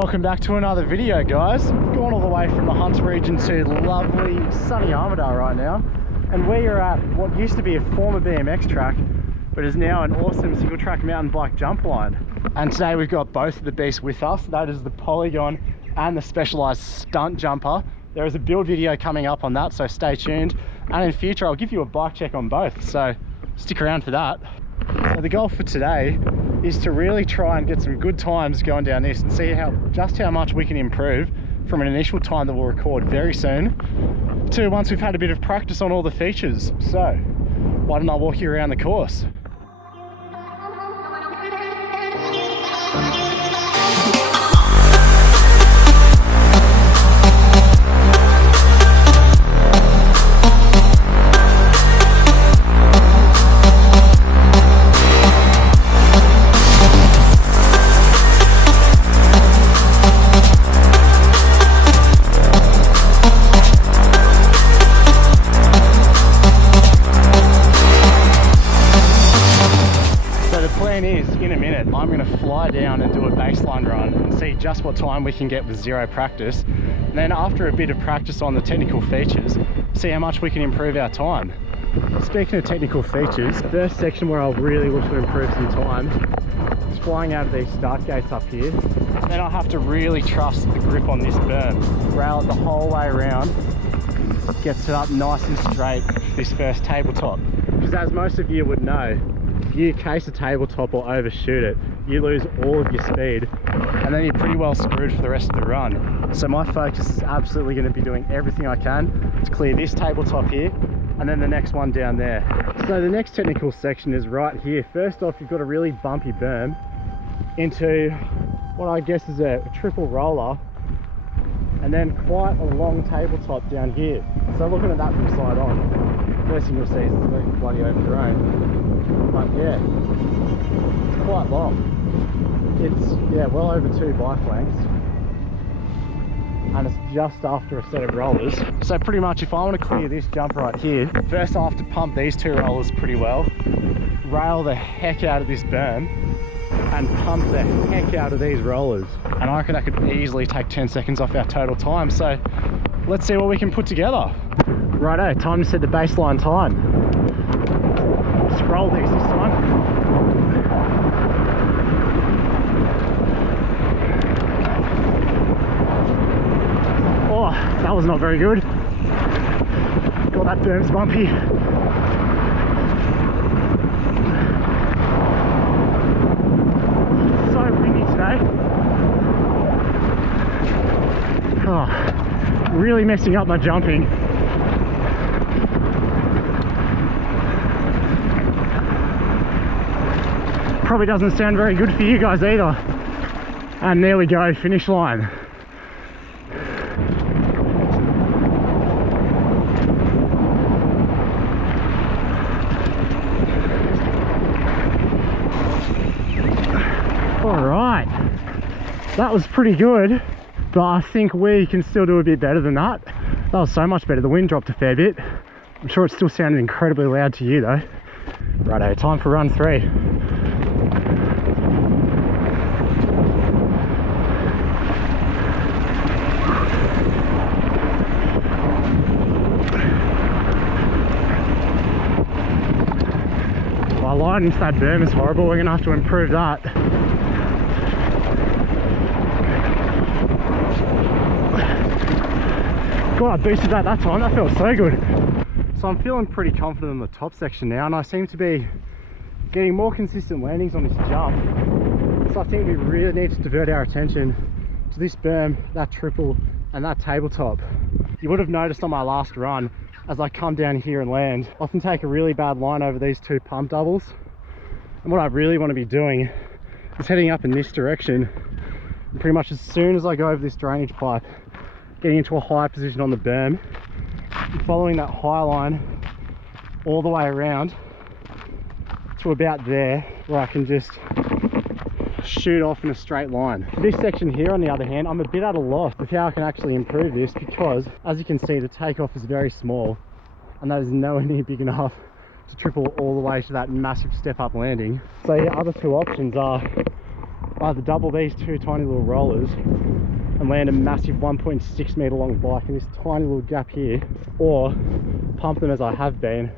Welcome back to another video, guys. Going all the way from the Hunts region to lovely sunny Armidale right now, and we are at what used to be a former BMX track but is now an awesome single track mountain bike jump line. And today we've got both of the beasts with us. That is the Polygon and the Specialized Stunt Jumper. There is a build video coming up on that, so stay tuned, and in future I'll give you a bike check on both, so stick around for that. So the goal for today is to really try and get some good times going down this and see just how much we can improve from an initial time that we'll record very soon to once we've had a bit of practice on all the features. So why don't I walk you around the course? I'm going to fly down and do a baseline run and see just what time we can get with zero practice, and then after a bit of practice on the technical features, see how much we can improve our time. Speaking of technical features, the first section where I'll really look to improve some time is flying out of these start gates up here. Then I'll have to really trust the grip on this berm, rail it the whole way around, gets it up nice and straight this first tabletop, because as most of you would know, if you case a tabletop or overshoot it, you lose all of your speed and then you're pretty well screwed for the rest of the run. So my focus is absolutely going to be doing everything I can to clear this tabletop here and then the next one down there. So the next technical section is right here. First off, you've got a really bumpy berm into what I guess is a triple roller, and then quite a long tabletop down here. So looking at that from side on, first thing you'll see is it's very bloody overgrown. But yeah, it's quite long. It's well over 2 bike lengths, and it's just after a set of rollers. So pretty much if I want to clear this jump right here, first I have to pump these 2 rollers pretty well, rail the heck out of this berm, and pump the heck out of these rollers. And I reckon that could easily take 10 seconds off our total time. So let's see what we can put together. Righto, time to set the baseline time. Scroll this time. Oh, that was not very good. God, that berm's bumpy. So windy today. Oh, really messing up my jumping. Probably doesn't sound very good for you guys either. And there we go, finish line. All right, that was pretty good, but I think we can still do a bit better than that. That was so much better. The wind dropped a fair bit. I'm sure it still sounded incredibly loud to you though. Righto, time for run 3. My line into that berm is horrible. We're gonna have to improve that. God, I boosted that time. That felt so good. So I'm feeling pretty confident in the top section now, and I seem to be getting more consistent landings on this jump. So I think we really need to divert our attention to this berm, that triple, and that tabletop. You would have noticed on my last run, as I come down here and land, I often take a really bad line over these 2 pump doubles. And what I really want to be doing is heading up in this direction. And pretty much as soon as I go over this drainage pipe, getting into a high position on the berm, and following that high line all the way around to about there, where I can just shoot off in a straight line. This section here, on the other hand, I'm a bit at a loss with how I can actually improve this, because as you can see, the takeoff is very small, and that is nowhere near big enough to triple all the way to that massive step up landing. So your other 2 options are either double these two tiny little rollers and land a massive 1.6 meter long bike in this tiny little gap here, or pump them as I have been,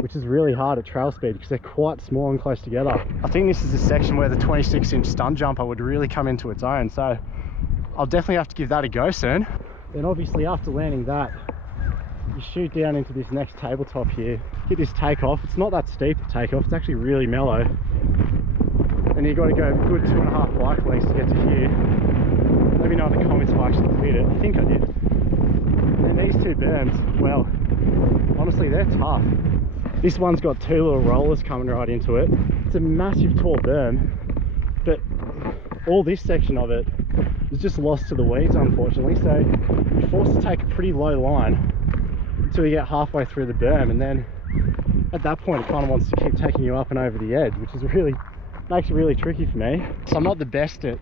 which is really hard at trail speed because they're quite small and close together. I think this is the section where the 26-inch stunt jumper would really come into its own, so I'll definitely have to give that a go soon. Then obviously after landing that, you shoot down into this next tabletop here, get this takeoff. It's not that steep takeoff, it's actually really mellow. And you've got to go a good 2.5 bike lengths to get to here. Let me know in the comments if I actually cleared it. I think I did. And then these two berms, well, honestly, they're tough. This one's got two little rollers coming right into it. It's a massive tall berm, but all this section of it is just lost to the weeds, unfortunately. So you're forced to take a pretty low line until you get halfway through the berm, and then at that point it kind of wants to keep taking you up and over the edge, which is really, makes it really tricky for me. So I'm not the best at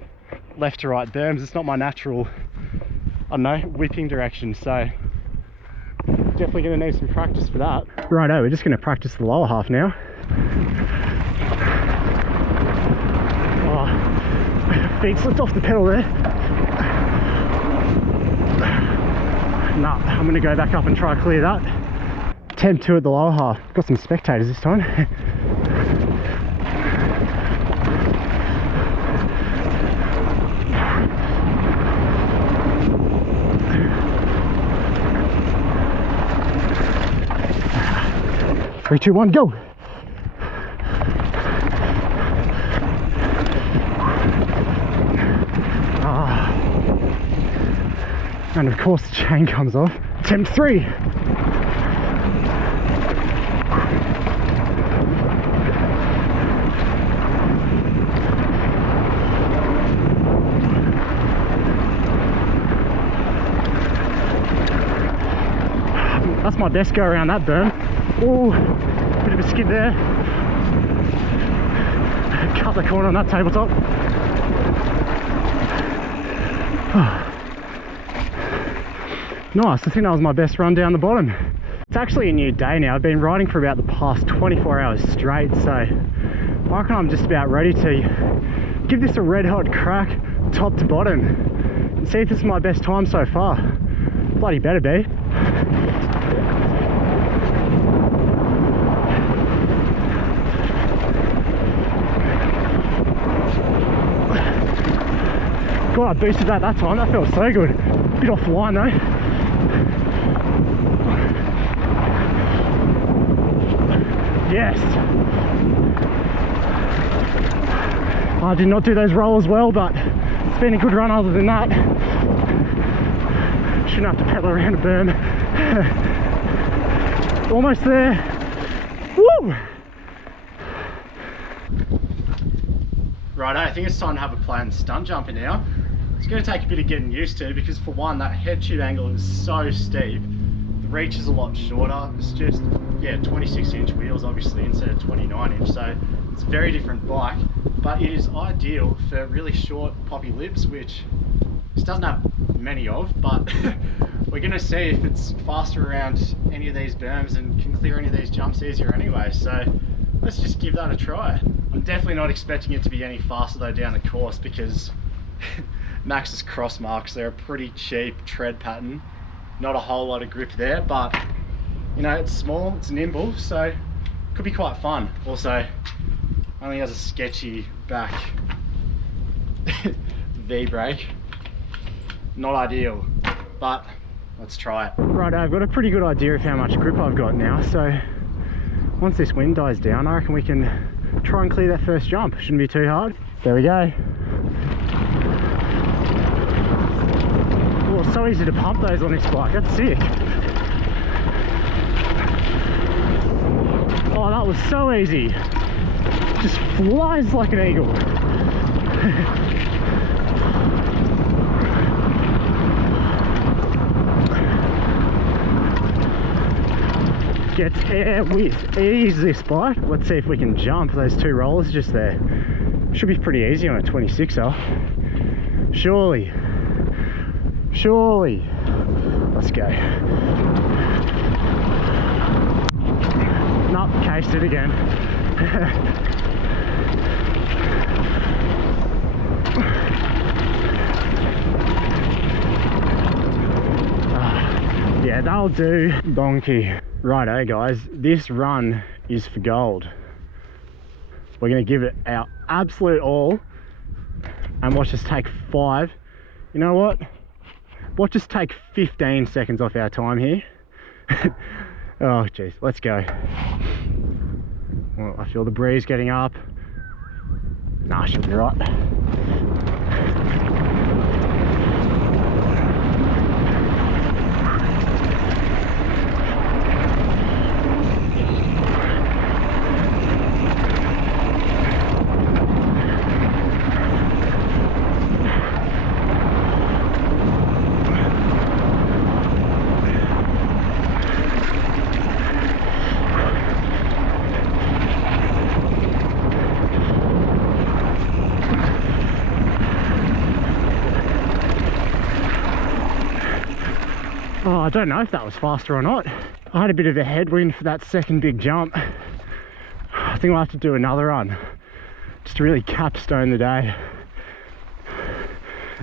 left to right berms. It's not my natural, I don't know, whipping direction, so definitely going to need some practice for that. Righto, we're just going to practice the lower half now. Oh, feet slipped off the pedal there. No, I'm going to go back up and try to clear that. Attempt 2 at the lower half. Got some spectators this time. Three, two, one, go! And of course the chain comes off. Attempt 3. That's my best go around that berm. Oh, bit of a skid there. Cut the corner on that tabletop. Nice, I think that was my best run down the bottom. It's actually a new day now. I've been riding for about the past 24 hours straight, so I reckon I'm just about ready to give this a red hot crack, top to bottom, and see if this is my best time so far. Bloody better be. God, I boosted that time. That felt so good. Bit off the line though. Yes. I did not do those rolls well, but it's been a good run other than that. Shouldn't have to pedal around a berm. Almost there. Woo! Right, I think it's time to have a play on stunt jumping now. It's going to take a bit of getting used to because, for one, that head chute angle is so steep. The reach is a lot shorter. It's just, yeah, 26-inch wheels obviously instead of 29-inch, so it's a very different bike, but it is ideal for really short poppy lips, which this doesn't have many of, but we're going to see if it's faster around any of these berms and can clear any of these jumps easier anyway, so let's just give that a try. I'm definitely not expecting it to be any faster though down the course because Max's cross marks, they're a pretty cheap tread pattern. Not a whole lot of grip there, but you know, it's small, it's nimble, so could be quite fun. Also, only has a sketchy back V-brake. Not ideal, but let's try it. Right, I've got a pretty good idea of how much grip I've got now, so once this wind dies down, I reckon we can try and clear that first jump. Shouldn't be too hard. There we go. Oh, it's so easy to pump those on this bike, that's sick. Oh, that was so easy. Just flies like an eagle. Gets air with ease, this bike. Let's see if we can jump those two rollers just there. Should be pretty easy on a 26er. Surely. Surely. Let's go. Nope, cased it again. That'll do, donkey. Righto guys, this run is for gold. We're gonna give it our absolute all and watch us take 5. You know what? Watch us take 15 seconds off our time here. Oh jeez, let's go. Well, I feel the breeze getting up. Nah, she'll be right. Oh, I don't know if that was faster or not. I had a bit of a headwind for that second big jump. I think I'll have to do another run just to really capstone the day.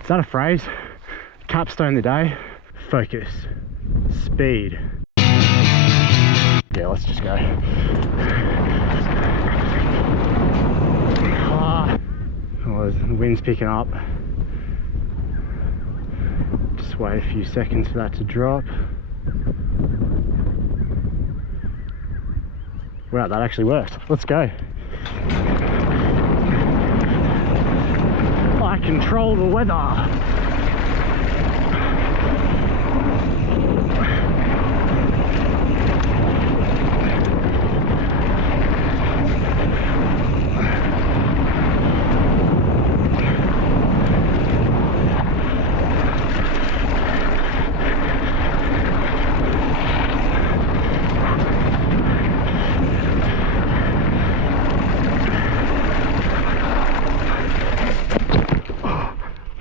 Is that a phrase? Capstone the day. Focus. Speed. Yeah, let's just go. Oh, the wind's picking up. Just wait a few seconds for that to drop. Wow, that actually worked. Let's go. I control the weather.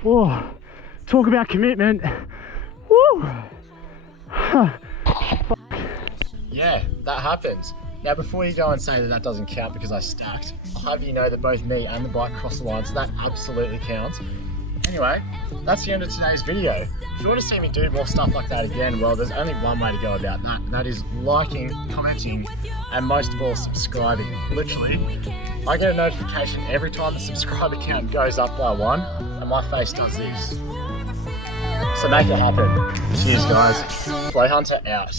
Oh, talk about commitment. Woo! Yeah, that happens. Now, before you go and say that that doesn't count because I stacked, I'll have you know that both me and the bike crossed the line, so that absolutely counts. Anyway, that's the end of today's video. If you want to see me do more stuff like that again, well, there's only one way to go about that, and that is liking, commenting, and most of all, subscribing. Literally, I get a notification every time the subscriber count goes up by 1, and my face does this. So make it happen. Cheers, guys. Flow Hunter out.